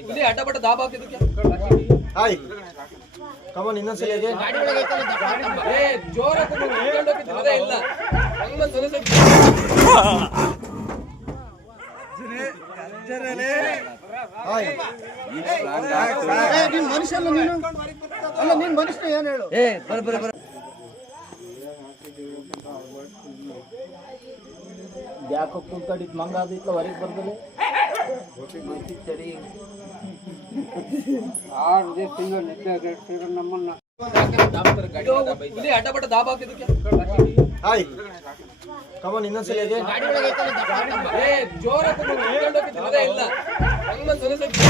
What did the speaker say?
ಇಲ್ಲಿ ಅಡ್ಡಪಟ್ಟ ದಾಬ ಹಾಕಿದ್ದಕ್ಕೆ hi come on ಇನ್ನೊಂದ್ಸಲ ಇದೆ ಏ ಜೋರ ಇಲ್ಲ. ನೀನ್ ಮನುಷ್ಯ ಅಲ್ಲ ನೀನು? ಅಲ್ಲ ನೀನ್ ಮನುಷ್ಯ ಏನ್ ಹೇಳು? ಏ ಬರ ಬರ ಬರ. ಯಾಕೋ ಕುಂತಾಡಿದ್ ಮಂಗ ಆದಿತ್ತ ಹೊರಗೆ ಬರ್ದಲೆ? ಇಲ್ಲಿ ಅಡ್ಡಪಟ್ಟ ದಾಬ ಹಾಕಿದ್ದಕ್ಕೆ? ಹಾಯ್. ಕಮನ್ ಇನ್ನೊಂದ್ಸಲ ಜೋರ ಇಲ್ಲ ಹಂಗಂದ್ ಸೊನ್ನೆ ಸ್ವಲ್ಪ